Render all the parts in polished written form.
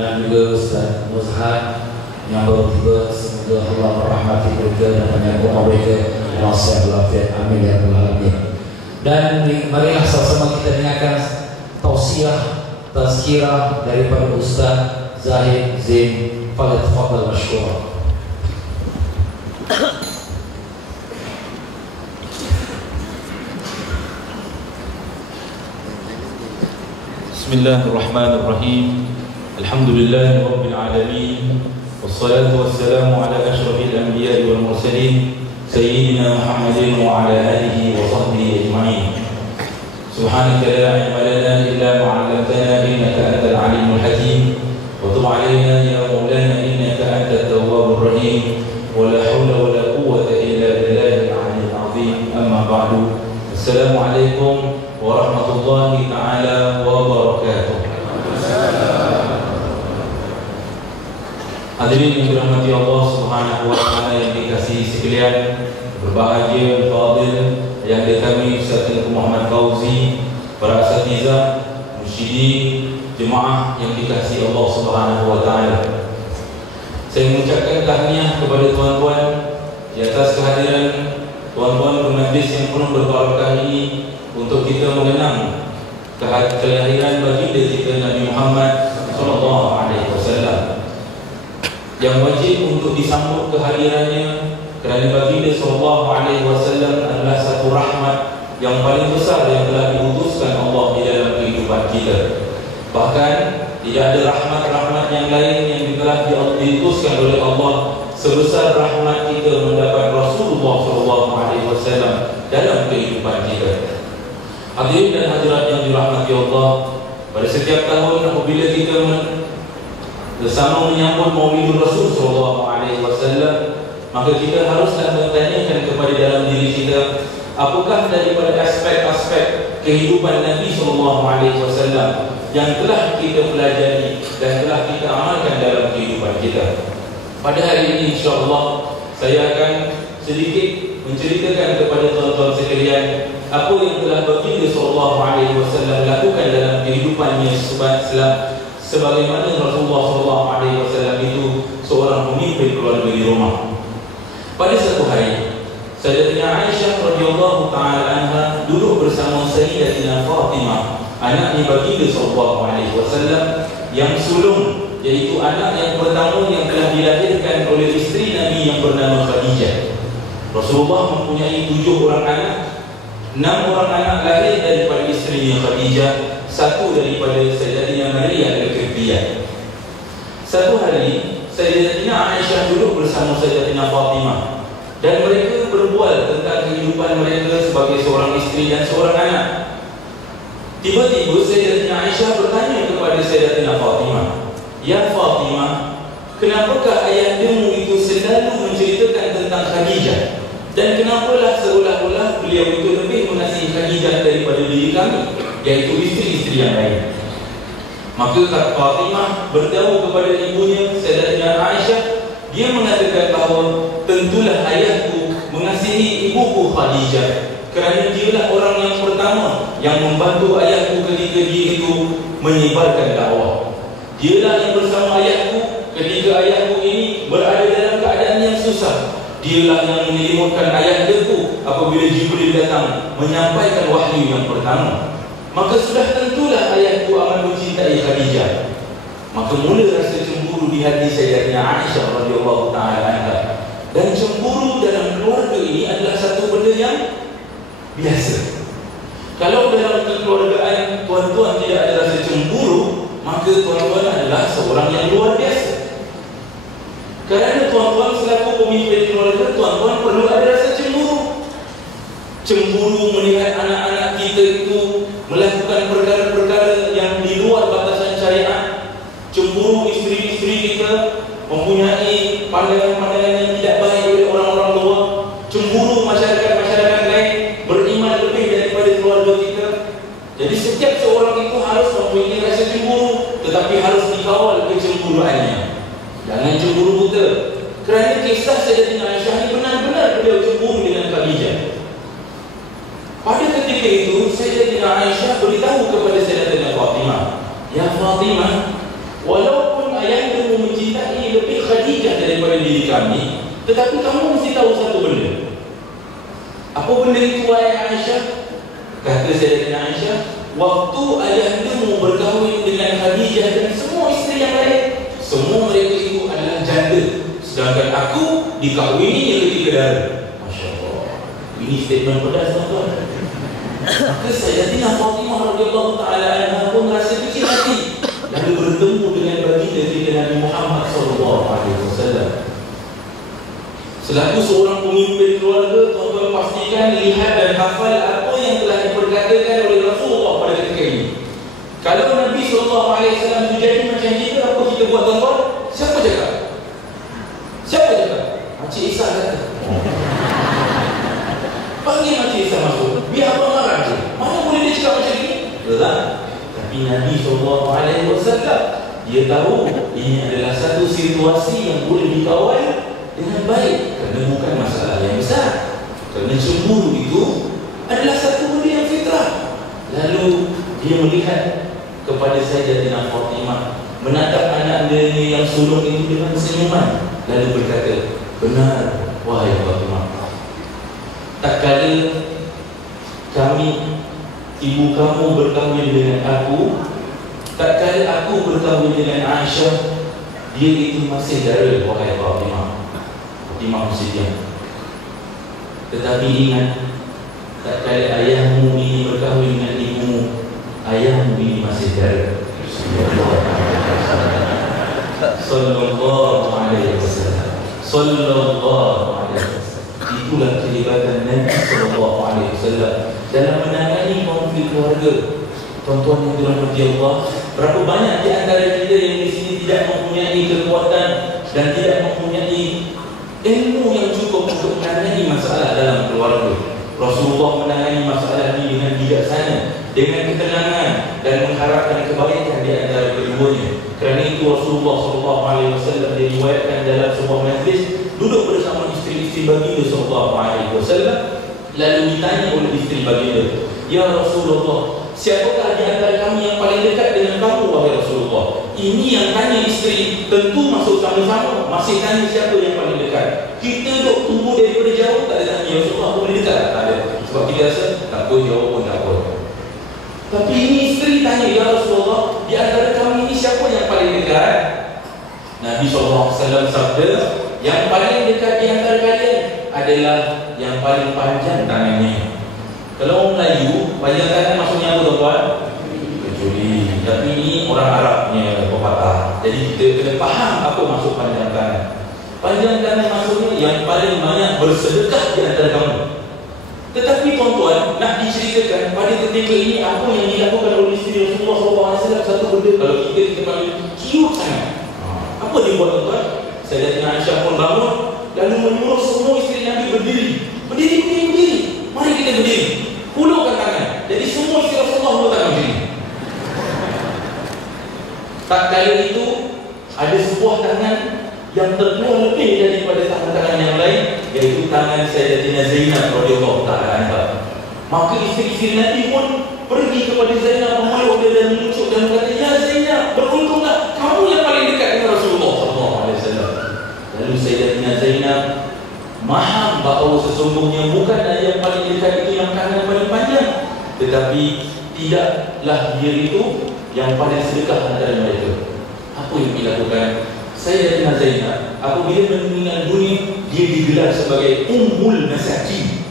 Dan juga Ustaz Muzhad yang baru tiba, semoga Allah merahmati mereka dan menyambut mereka dengan sehat walafiat, amin ya rabbal alamin. Dan marilah sama-sama kita dengarkan tausiah tazkirah daripada Ustaz Zahid Zain. Falyatafadhal mashkura. Bismillahirrahmanirrahim. Alhamdulillahi Rabbil Alamin. Wassalatu wassalamu ala ashrafil anbiya'i wal mursalin Sayyidina Muhammadin wa ala alihi wa sahbihi ajma'in. Subhanaka la ilma lana illa ma 'allamtana innaka antal alimul hakim. Wa tub 'alaina ya maulana innaka antat tawwabur rahim. Wa la hawla wa la quwwata illa billahil 'aliyyil 'azim. Amma ba'du. Assalamualaikum warahmatullahi ta'ala wabarakatuh. Hadirin yang dirahmati Allah Subhanahu wa taala yang dikasihi sekalian, berbahagia fadil yang kami Ustaz Muhammad Fauzi, para asatidzah, musyidin, jemaah yang dikasihi Allah Subhanahu wa taala. Saya mengucapkan tahniah kepada tuan-tuan di atas kehadiran tuan-tuan bermajlis yang penuh berbarakah ini untuk kita mengenang kelahiran baginda kita Nabi Muhammad sallallahu alaihi wasallam, yang wajib untuk disambut kehadirannya kerana baginda sallallahu alaihi wasallam adalah satu rahmat yang paling besar yang telah diutuskan Allah di dalam kehidupan kita. Bahkan tidak ada rahmat-rahmat yang lain yang telah diutuskan oleh Allah sebesar rahmat kita mendapat Rasulullah sallallahu alaihi wasallam dalam kehidupan kita. Hadirin dan hadirat yang dirahmati Allah, pada setiap tahun apabila kita bersama menyambut Maulidur Rasul sallallahu alaihi wasallam, maka kita haruslah bertanyakan kepada dalam diri kita, apakah daripada aspek-aspek kehidupan Nabi sallallahu alaihi wasallam yang telah kita pelajari dan telah kita amalkan dalam kehidupan kita. Pada hari ini insya-Allah saya akan sedikit menceritakan kepada tuan-tuan sekalian apa yang telah baginda sallallahu alaihi wasallam lakukan dalam kehidupannya sebagaimana Rasulullah sallallahu alaihi wasallam itu seorang pemimpin keluarga di rumah. Pada satu hari, Sayyidatina Aisyah radhiyallahu taala anha duduk bersama Sayyidatina Fatimah, anaknya baginda sallallahu alaihi wasallam yang sulung, yaitu anak yang pertama yang telah dilahirkan oleh isteri Nabi yang bernama Khadijah. Rasulullah mempunyai 7 orang anak. 6 orang anak lahir daripada isterinya Khadijah, 1 daripada Sayyidatina Maria al-Qibtiyah. Satu hari Sayyidatina Aisyah duduk bersama Sayyidatina Fatimah dan mereka berbual tentang kehidupan mereka sebagai seorang isteri dan seorang anak. Tiba-tiba Sayyidatina Aisyah bertanya kepada Sayyidatina Fatimah, "Ya Fatimah, kenapakah ayahandamu itu selalu menceritakan tentang Khadijah? Dan kenapalah seolah-olah beliau itu lebih mengasihi Khadijah daripada diri kami, yaitu isteri-isteri yang lain?" Maka Fatimah beritahu kepada ibunya Sayyidatina Aisyah, dia mengatakan bahawa tentulah ayahku mengasihi ibuku Khadijah, kerana dialah orang yang pertama yang membantu ayahku ketika dia itu menyebarkan dakwah. Dialah yang bersama ayahku ketika ayahku ini berada dalam keadaan yang susah. Dialah yang menyelimutkan ayahandaku apabila Jibril datang menyampaikan wahyu yang pertama. Maka sudah tentulah ayahku amat mencintai Khadijah. Maka mula rasa cemburu di hati Sayyidatina Aisyah radhiyallahu taala anha. Dan cemburu dalam keluarga ini adalah satu benda yang biasa. Kalau dalam kekeluargaan tuan-tuan tidak ada rasa cemburu, maka tuan-tuan adalah seorang yang luar biasa. Kerana tuan-tuan selaku pemimpin keluarga, tuan-tuan perlu ada rasa cemburu. cemburu melihat anak-anak kita itu melakukan perkara-perkara yang di luar batasan syariat, cemburu isteri-isteri kita mempunyai pandangan-pandangan yang tidak baik oleh orang-orang luar, cemburu masyarakat-masyarakat lain beriman lebih daripada keluarga kita. Jadi setiap seorang itu harus mempunyai rasa cemburu, tetapi harus dikawal kecemburuannya. Jangan cemburu buta. Kerana kisah Sayyidatina Aisyah ini benar-benar beliau cemburu dengan Khadijah. Pada ketika itu Sayyidatina Aisyah beritahu kepada Sayyidatina Fatimah, "Ya Fatimah, walaupun ayahmu mencintai lebih Khadijah daripada diri kami, tetapi kamu mesti tahu satu benda." "Apa benda itu wahai Aisyah?" Kata Sayyidatina Aisyah, "Waktu ayahmu berkahwin dengan Khadijah dan semua isteri yang lain, semua mereka itu adalah janda, sedangkan aku dikahwini ketika dara." Masya Allah, ini statement pedas tuan-tuan. Maka Sayyidatina Fatimah radhiyallahu taala anha pun merasa kecil hati, lalu bertemu dengan baginda kita Nabi Muhammad sallallahu alaihi wasallam. Selaku seorang pemimpin keluarga, tuan-tuan pastikan lihat dan hafal apa yang telah diperkatakan oleh Rasulullah pada ketika ini. Kalau Nabi sallallahu alaihi wasallam jadi macam kita, apa kita buat tuan-tuan? Siapa cakap? Siapa cakap? Makcik Isa kata. Panggil Makcik Isa masuk. Biar abang marah je. Mana boleh dia cakap macam ni? Tak. Tapi Nabi SAW, dia tahu ini adalah satu situasi yang boleh dikawal dengan baik. Kerana bukan masalah yang besar. Kerana cemburu itu adalah satu benda yang fitrah. Lalu dia melihat kepada Sayyidatina Fatimah, menatap anak dia yang sulung itu dengan senyuman, lalu berkata, "Benar, wahai Fatimah. Tak kala kami, ibu kamu berkahwin dengan aku, tak kala aku berkahwin dengan Aisyah, dia itu masih dara, wahai Fatimah." Fatimah mesti diam. Tetapi ingat, tak kala ayahmu ini berkahwin dengan ibumu, ayahmu ini masih dara. Sallallahu alaihi wasallam. Sallallahu alaihi wasallam. Itulah kelibatan Nabi sallallahu alaihi wasallam dalam menangani konflik keluarga. Tuan-tuan yang dirahmati Allah, berapa banyak di antara kita yang di sini tidak mempunyai kekuatan dan tidak mempunyai ilmu yang cukup untuk menangani masalah dalam keluarga. Rasulullah menangani masalah ini dengan bijaksana, dengan ketenangan dan mengharapkan kebaikan di antara keduanya. Kerana itu Rasulullah SAW diriwayatkan dalam sebuah majlis duduk bersama isteri-isteri baginda SAW, lalu ditanya oleh isteri baginda, "Ya Rasulullah, siapakah di antara kami yang paling dekat dengan kamu, wahai Rasulullah?" Ini yang tanya isteri, tentu masuk sama-sama, masih tanya siapa yang paling dekat. Kita duk tunggu daripada jauh, tak ada tanya, "Ya Rasulullah, aku boleh dekat?" Tak ada. Sebab kita rasa, tak apa, jawab pun tak apa. Tapi ini isteri tanya, "Ya Rasulullah, di antara kami ini siapa yang paling dekat?" Nabi SAW sabda, "Yang paling dekat di antara kalian adalah yang paling panjang tangannya." Kalau orang Melayu, panjang tangan maksudnya apa tuan-tuan? Kecuali. Tapi ini orang Arabnya pepatah. Jadi kita kena faham apa maksud panjang tangan. Panjang tangan maksudnya yang paling banyak bersedekah di antara kamu. Tetapi tuan-tuan, nak diceritakan pada ketika ini apa yang dilakukan oleh isteri Rasulullah SAW, satu benda kalau kita panggil cute sangat. Apa dia buat tuan-tuan? Sayyidatina Aisyah pun bangun, lalu menyuruh semua isteri Nabi berdiri. Berdiri. Mari kita berdiri. Hulurkan tangan. Jadi semua isteri Rasulullah hulur tangan macam ni. Tak kala itu ada sebuah tangan yang terkeluar lebih daripada tangan-tangan yang lain, iaitu tangan Sayyidatina Zainab radhiyallahu ta'ala anha. Maka isteri-isteri Nabi pun pergi kepada Zainab, memeluk dia dan menunjuk dan berkata, "Ya Zainab, beruntunglah kamu yang paling dekat dengan Rasulullah SAW." Lalu Sayyidatina Zainab maham bahawa sesungguhnya bukanlah yang paling dekat itu yang tangan paling panjang, tetapi tidaklah dia itu yang paling sedekah antara mereka. Apa yang dilakukan Sayyidatina Zainab apabila meninggal dunia, dia digelar sebagai Ummul Masakin,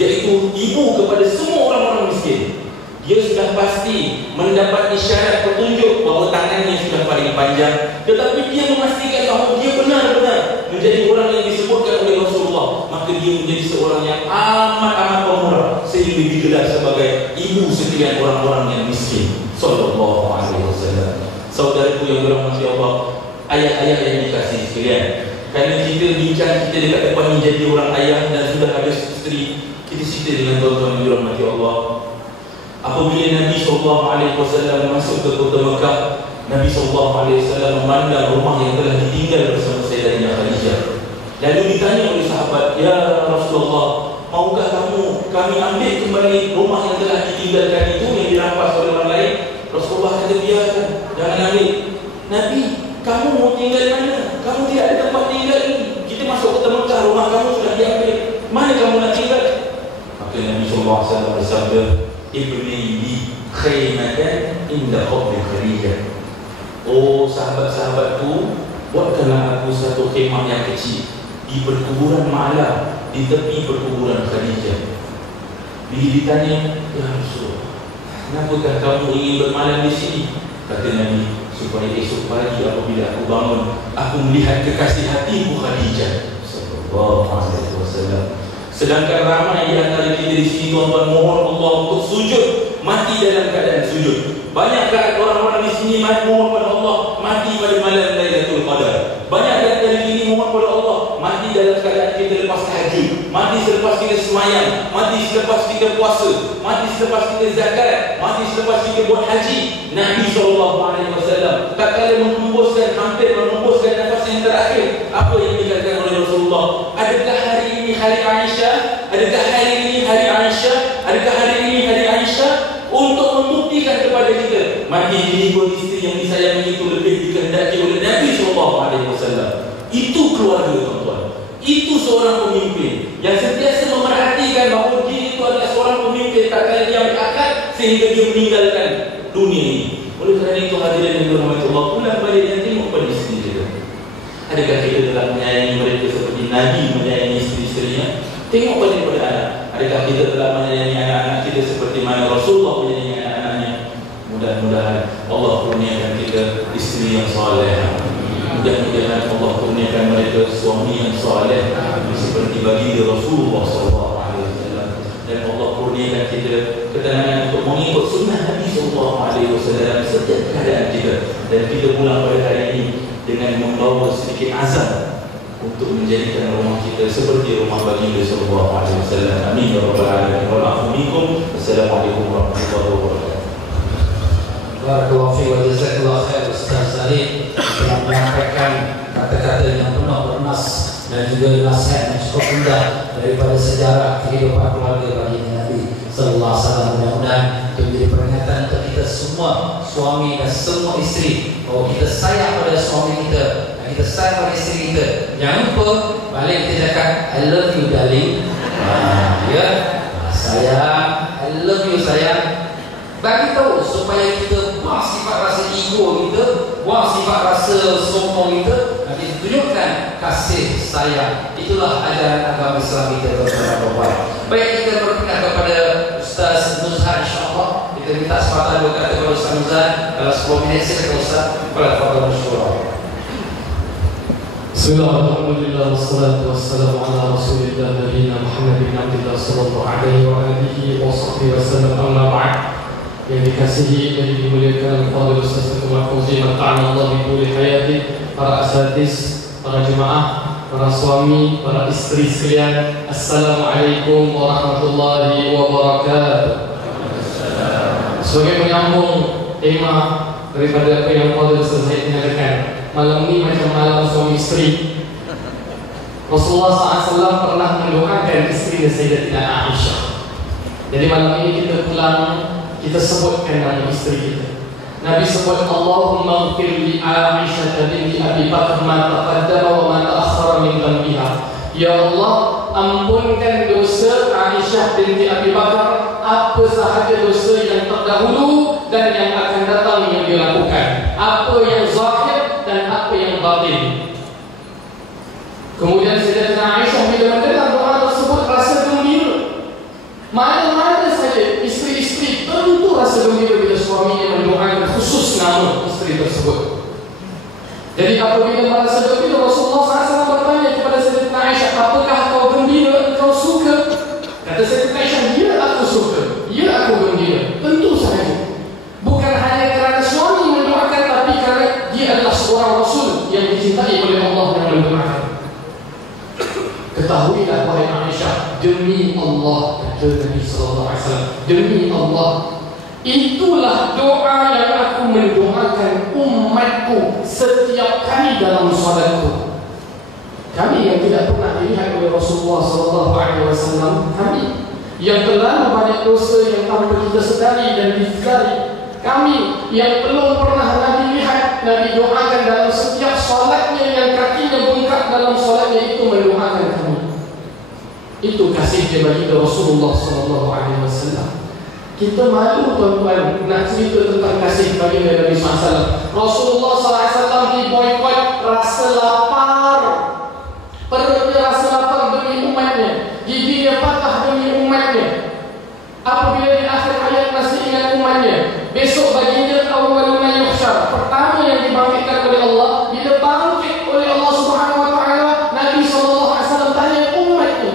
iaitu ibu kepada semua orang-orang miskin. Dia sudah pasti mendapat isyarat petunjuk bahawa tangannya sudah paling panjang, tetapi dia memastikan bahawa dia benar-benar menjadi orang yang disebutkan oleh Rasulullah Rasulullah, maka dia menjadi seorang yang amat-amat pemurah sehingga digelar sebagai ibu sekalian orang-orang yang miskin. Sallallahu alaihi wasallam. Saudaraku yang dirahmati Allah, ayah-ayah yang dikasihi sekalian, kerana kita bincang, kita dekat depan ni jadi orang ayah dan sudah ada isteri, kita cerita dengan tuan-tuan yang dirahmati Allah. Apabila Nabi SAW masuk ke kota Mekah, Nabi SAW memandang rumah yang telah ditinggal bersama Sayyidatina Khadijah. Lalu ditanya oleh sahabat, "Ya Rasulullah, maukah kami ambil kembali rumah yang telah ditinggalkan itu yang dirampas oleh orang lain?" Rasulullah kata, "Biarkan, jangan ambil." "Nabi, kamu mau tinggal mana? Kamu tidak ada tempat tinggal ini. Kita masuk kota Mekah, rumah kamu sudah diambil. Mana kamu nak tinggal?" Maka Nabi SAW bersabda, "Ibni li khaymatan inda qabri Khadijah." Oh sahabat-sahabatku, buatkanlah aku satu khemah yang kecil di perkuburan malam, di tepi perkuburan Khadijah. Bila ditanya, "Ya Rasulullah, kenapakah kamu ingin bermalam di sini?" Kata Nabi, "Supaya esok pagi apabila aku bangun, aku melihat kekasih hatiku Khadijah." Sallallahu alaihi wasallam. Sedangkan ramai di antara kita di sini, tuan-tuan, mohon Allah untuk sujud, mati dalam keadaan sujud. Banyak orang-orang di sini mohon pada Allah mati pada malam Lailatul Qadar. Banyak di antara kita mohon pada Allah mati dalam keadaan kita lepas tahajud, mati selepas kita semayang, mati selepas kita puasa, mati selepas kita zakat, mati selepas kita buat haji. Nabi SAW tak kala hampir menghembuskan nafas yang terakhir, apa yang dikatakan oleh Rasulullah? Adakah hari ini hari Aisyah? Adakah hari ini hari Aisyah? Adakah hari ini hari Aisyah? Untuk membuktikan kepada kita, mati ini buat isteri yang disayangi itu lebih dikehendaki oleh Nabi SAW. Itu keluarga, tuan-tuan. Itu seorang pemimpin yang sentiasa memerhatikan bahawa dia itu adalah seorang pemimpin, tak kala dia berakal sehingga dia meninggalkan dunia ini. Oleh kerana itu, hadirin yang dirahmati Allah, pulang balik dan tengok pada isteri kita. Adakah kita telah menyayangi mereka seperti Nabi menyayangi isteri-isterinya? Tengok balik pada anak. Adakah kita telah menyayangi anak-anak kita seperti mana Rasulullah menyayangi anak-anaknya? Mudah-mudahan Allah kurniakan kita isteri yang soleh. Mudah-mudahan Allah kurniakan mereka suami yang soleh seperti baginda Rasulullah SAW. Dan Allah kurniakan kita ketenangan untuk mengikut sunnah Nabi SAW setiap keadaan kita. Dan kita pulang pada hari ini dengan membawa sedikit azam untuk menjadikan rumah kita seperti rumah baginda sallallahu alaihi wasallam. Amin ya rabbal alamin. Wa a'lamukum. Assalamualaikum warahmatullahi wabarakatuh. Barakallahu fiik wa jazakallahu khair Ustaz Salim yang menyampaikan kata-kata yang penuh bernas dan juga nasihat yang cukup indah daripada sejarah kehidupan keluarga baginda Nabi sallallahu alaihi wasallam. Mudah-mudahan itu menjadi peringatan untuk kita semua, suami dan semua isteri, bahawa kita sayang pada suami kita, kita sayang pada isteri kita. Jangan lupa balik kita cakap I love you darling. Ya, sayang, I love you sayang. Bagi tahu supaya kita buang sifat rasa ego kita, buang sifat rasa sombong kita, dan kita tunjukkan kasih sayang. Itulah ajaran agama Islam kita berkata-kata. Baik, kita berpindah kepada Ustaz Nuzhan, insyaAllah. Kita minta sepatah dua kata kepada Ustaz Nuzhan dalam 10 minit. Silakan Ustaz. Fadhil masykurah. Bismillahirrahmanirrahim. Alhamdulillah wassalatu wassalamu ala Rasulillah nabiyina Muhammad bin Abdullah sallallahu alaihi wa alihi wa sahbihi wasallam. Amma ba'd. Yang dikasihi dan dimuliakan Fadil Ustaz Ketua Fauzi Mata'ala Allah bi tuli hayati, para asatidz, para jemaah, para suami, para istri sekalian. Assalamualaikum warahmatullahi wabarakatuh. Sebagai menyambung tema daripada apa yang Fadil Ustaz Zaid nyatakan, malam ini macam malam suami istri. Rasulullah SAW pernah mendoakan istri Sayyidatina Aisyah. Jadi malam ini kita pulang, kita sebutkan nama istri kita. Nabi sebut, Allahumma ighfir li Aisyah binti Abi Bakar ma taqaddama wa ma ta'akhkhara min dhanbiha. Ya Allah, ampunkan dosa Aisyah binti Abi Bakar, apa sahaja dosa yang terdahulu dan yang akan datang yang dia lakukan, apa yang zahir dan apa yang batin. Kemudian Sayyidatina Aisyah bila mendengar doa tersebut rasa gembira. Mana-mana saja isteri-isteri tentu rasa gembira bila suaminya mendoakan khusus nama isteri tersebut. Jadi apabila merasa gembira, Rasulullah SAW bertanya kepada Sayyidatina Aisyah, apakah kau Kata Sayyidina Aisyah, ya aku suka, ya aku gembira. Tentu saja. Bukan hanya kerana suami mendoakan, tapi kerana dia adalah seorang Rasul yang dicintai oleh Allah yang mendoakan. Ketahuilah wahai Aisyah, demi Allah, kata Nabi SAW, demi Allah, itulah doa yang aku mendoakan umatku setiap kali dalam salatku. Kami yang tidak pernah dilihat oleh Rasulullah SAW, kami yang terlalu banyak dosa yang tanpa kita sedari dan disadari, kami yang belum pernah Nabi lihat, Nabi doakan dalam setiap solatnya, yang kakinya bengkak dalam solatnya itu mendoakan kami. Itu kasihnya bagi Rasulullah SAW. Kita malu tuan-tuan nak cerita tentang kasih bagi Nabi SAW. Rasulullah SAW diboykot rasa lapar, perutnya rasa lapar demi umatnya, giginya patah demi umatnya. Apabila di akhir ayat masih ingat umatnya, besok baginda awwaluna yuhsyar, pertama yang dibangkitkan oleh Allah, bila bangkit oleh Allah Subhanahu wa taala, Nabi SAW tanya umatnya.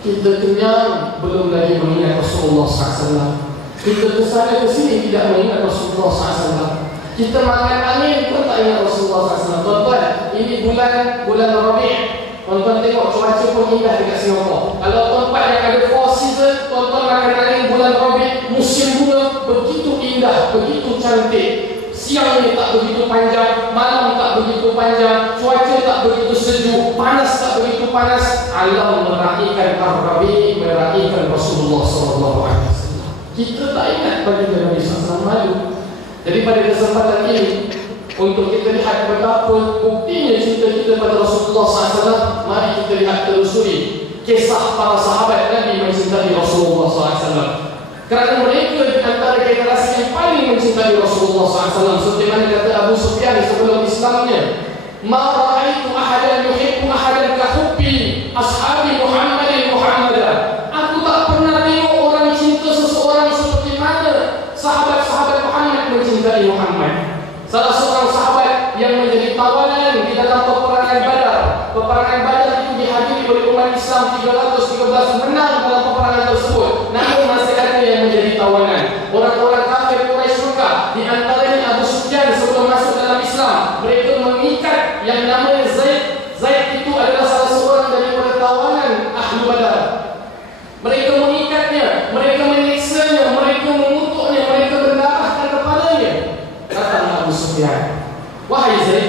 Kita kenyang belum lagi mengingat Rasulullah SAW. Kita kesana ke sini tidak mengingat Rasulullah SAW. Kita makan angin pun tak ingat Rasulullah SAW. Tuan-tuan, ini bulan Rabi'. Tuan-tuan tengok cuaca pun indah dekat Singapura. Kalau tempat yang ada 4 season, tuan-tuan makan angin bulan Rabi', musim bunga begitu indah, begitu cantik. Siangnya tak begitu panjang, malam tak begitu panjang, cuaca tak begitu sejuk, panas tak begitu panas. Alam meraihkan Ar-Rabi', meraihkan Rasulullah SAW. Kita tak ingat bagi Nabi SAW malu. Jadi pada kesempatan ini, untuk kita lihat betapa buktinya cinta kita pada Rasulullah SAW, mari kita lihat telusuri kisah para sahabat Nabi mencintai Rasulullah SAW. Kerana mereka di antara generasi yang paling mencintai Rasulullah SAW. Seperti mana kata Abu Sufyan sebelum Islamnya, "Ma ra'aitu ahadan yuhibbu ahadan ka hubbi ashabi Muhammadin Muhammadan." Aku tak pernah tengok orang cinta seseorang seperti mana sahabat-sahabat Muhammad mencintai Muhammad. Salah seorang sahabat yang menjadi tawanan di dalam peperangan Badar. Peperangan Badar itu dihadiri oleh umat Islam 313, menang dalam peperangan tersebut. Namun masih ada yang menjadi tawanan. Orang-orang kafir Quraisy Mekah, di antaranya Abu Sufyan sebelum masuk dalam Islam, mereka mengikat yang namanya Zaid. Zaid itu adalah salah seorang daripada tawanan Ahlu Badar. Mereka mengikatnya, mereka menyiksanya, mereka mengutuknya, mereka mendarahkan kepalanya. Datang Abu Sufyan, "Wahai Zaid,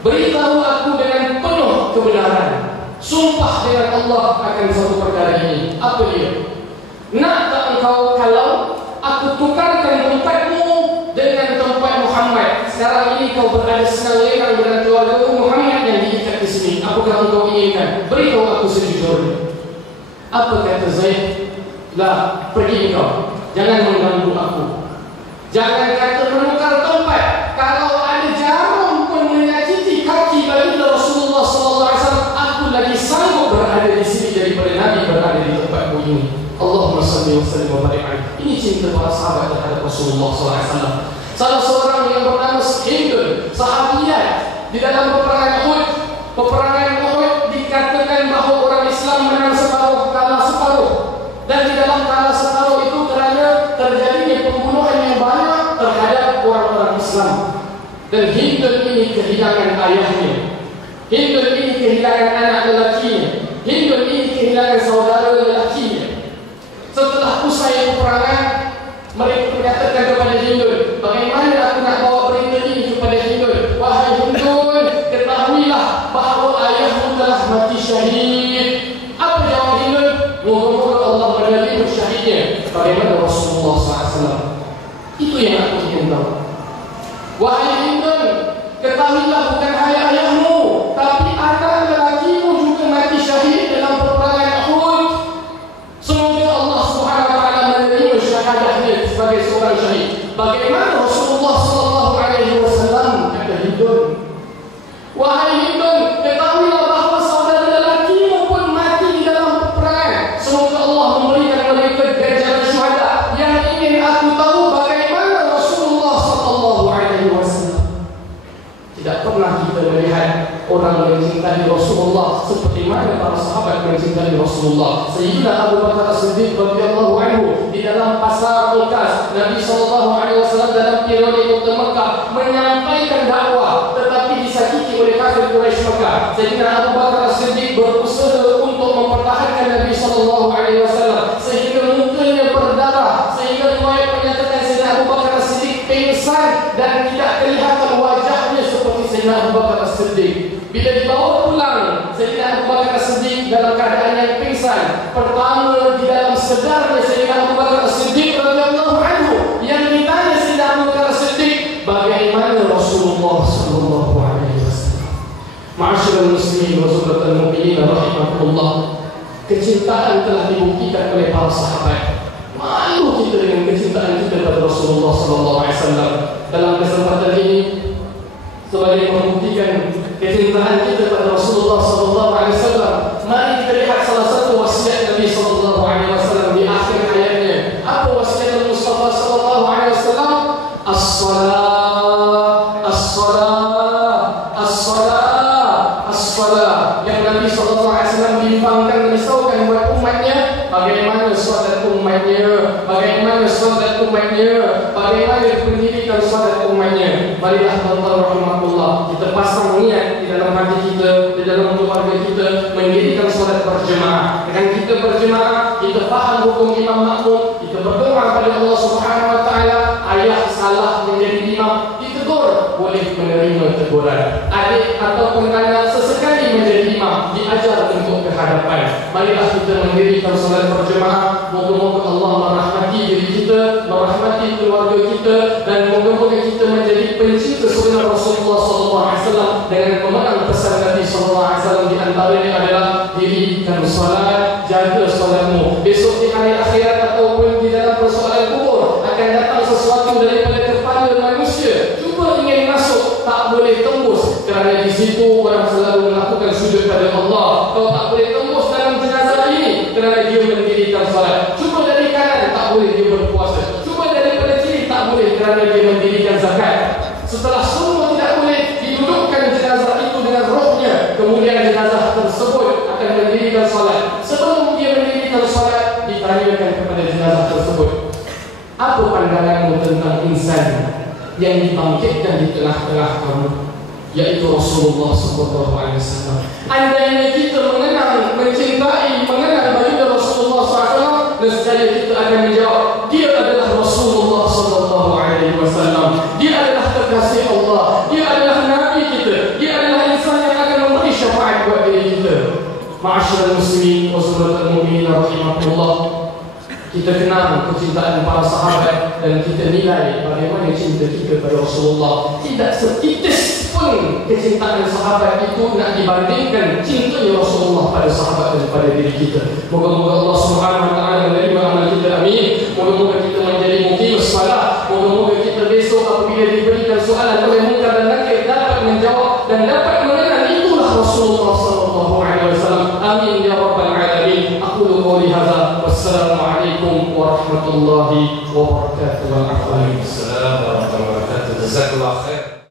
beritahu aku dengan penuh kebenaran, sumpah dengan Allah akan satu perkara ini." Apa dia? "Nak tak engkau kalau aku tukarkan tempatmu dengan tempat Muhammad? Sekarang ini kau berada senang lengang dengan keluarga Muhammad yang diikat di sini. Apakah engkau inginkan? Beritahu aku sejujurnya." Apa kata Zaid? "Lah, pergi engkau, jangan mengganggu aku. Jangan kata menukar tempat. Kalau ada jarum pun menyakiti kaki baginda Rasulullah SAW, aku lagi sanggup berada di sini daripada Nabi berada di tempatmu ini." Allahumma salli wa sallim wa barik alaihi. Ini cinta para sahabat terhadap Rasulullah SAW. Salah seorang yang bernama Hindun, sahabiat, di dalam peperangan Uhud. Peperangan Uhud dikatakan bahawa orang Islam menang separuh, kalah separuh. Dan di dalam kalah separuh itu kerana terjadinya pembunuhan yang banyak terhadap orang-orang Islam. Dan Hindun ini kehilangan ayahnya. Hindun ini kehilangan anak lelakinya. Hindun ini kehilangan saudara lelakinya. Setelah usai peperangan, mereka menyatakan kepada Hindun, "Bagaimana aku nak bawa berita ini kepada Hindun? Wahai Hindun, ketahuilah bahawa ayahmu telah mati syahid." Apa jawab Hindun? "Moga-moga Allah menerima syahidnya bagaimana Rasulullah SAW." Itu yang aku ingin tahu. Wahai Hindun, ketahuilah bukan hanya ayahmu, tapi anak lelakimu juga mati syahid dalam peperangan Uhud. Semoga Allah Subhanahu wa taala menerima syahadahnya sebagai seorang syahid. Bagaimana Rasulullah SAW? Kata Hindun, "Wahai Hindun, ketahuilah bahawa saudara lelakimu pun mati di dalam peperangan. Semoga Allah memberikan mereka derajat syuhada." Yang ingin aku tahu bagaimana Rasulullah SAW. Tidak pernah kita melihat orang mencintai Rasulullah seperti mana para sahabat mencintai Sayyidina Abu Bakar As-Siddiq radhiyallahu anhu di dalam pasar Qulqas, Nabi SAW dalam periode Kota Mekah menyampaikan dakwah tetapi disakiti oleh kafir Quraisy Mekah. Sayyidina Abu Bakar As-Siddiq berusaha untuk mempertahankan Nabi SAW sehingga mukanya berdarah, sehingga riwayat menyatakan Sayyidina Abu Bakar As-Siddiq pingsan dan tidak kelihatan wajahnya seperti Sayyidina Abu Bakar As-Siddiq. Bila dibawa pulang Sayyidina Abu Bakar As-Siddiq dalam keadaan yang pingsan, pertama di dalam sedarnya Sayyidina Abu Bakar As-Siddiq radhiyallahu anhu, yang ditanya Sayyidina Abu Bakar As-Siddiq, bagaimana Rasulullah sallallahu alaihi wasallam. Ma'asyiral muslimin wa saudaratul mukminin rahimakumullah, kecintaan telah dibuktikan oleh para sahabat. Malu kita dengan kecintaan kita kepada Rasulullah sallallahu alaihi wasallam. Dalam kesempatan ini, sebagai membuktikan kecintaan kita kepada Rasulullah sallallahu alaihi wasallam, mari kita lihat salah satu wasiat Nabi sallallahu alaihi wasallam di akhir ayatnya. Apa wasiat Mustafa sallallahu alaihi wasallam? As-salat, as-salat, as-salat, as-salat. Yang Nabi sallallahu alaihi wasallam bimbangkan, risaukan buat umatnya, bagaimana solat umatnya, bagaimana solat umatnya, bagaimana pendidikan solat umatnya. Marilah tuan-tuan rahimahullah, kita pasang niat di dalam hati kita, di dalam keluarga kita, mendirikan solat berjemaah. Dengan kita berjemaah, kita faham hukum imam makmum, kita berdoa kepada Allah Subhanahu wa taala. Ayah salah menjadi imam, ditegur, boleh menerima teguran. Adik ataupun anak sesekali menjadi imam, diajar untuk kehadapan. Marilah kita mendirikan solat berjemaah. Moga-moga Allah merahmati diri kita, merahmati keluarga kita, dan moga-moga kita menjadi pencinta sunnah Rasulullah SAW dengan pemenang pesan Nabi SAW. Di antaranya adalah dirikan salat, jaga salatmu. Besok di hari akhirat ataupun di dalam persoalan kubur akan datang sesuatu daripada kepala manusia. Cuba ingin masuk, tak boleh tembus, kerana di situ orang selalu melakukan sujud pada Allah. Kau tak boleh tembus dalam jenazah ini kerana dia mendirikan salat. Cuba dari kanan, tak boleh dia berpuasa. Cuba daripada kiri, tak boleh kerana dia mendirikan zakat. Setelah semua tidak boleh, didudukkan jenazah itu dengan rohnya, kemudian jenazah tersebut akan mendirikan salat. Sebelum dia mendirikan salat, ditanyakan kepada jenazah tersebut, apa pandanganmu tentang insan yang dibangkitkan di tengah-tengah kamu, yaitu Rasulullah SAW. Andainya kita mengenal, mencintai, mengenal baginda Rasulullah SAW, nescaya kita akan menjawab, dia adalah Rasulullah SAW. Dia adalah kekasih Allah. Dia adalah Nabi kita. Dia adalah insan yang akan memberi syafaat buat diri kita. Ma'asyiral muslimin wa saudaratul mukminin rahimakumullah, kita kenal kecintaan para sahabat dan kita nilai bagaimana cinta kita pada Rasulullah. Tidak setitis pun kecintaan sahabat itu nak dibandingkan cintanya Rasulullah pada sahabat dan pada diri kita. Moga-moga Allah Subhanahu wa taala menerima amal kita, amin. Moga-moga kita menjadi muqimus salat. Moga-moga kita besok apabila diberikan soalan oleh Munkar dan Nakir dapat menjawab dan dapat mengenal itulah Rasulullah sallallahu alaihi wasallam. Amin ya rabbal alamin. Aqulu qouli hadza, wassalamualaikum warahmatullahi wabarakatuh. Waalaikumsalam warahmatullahi wabarakatuh. Jazakallahu khair.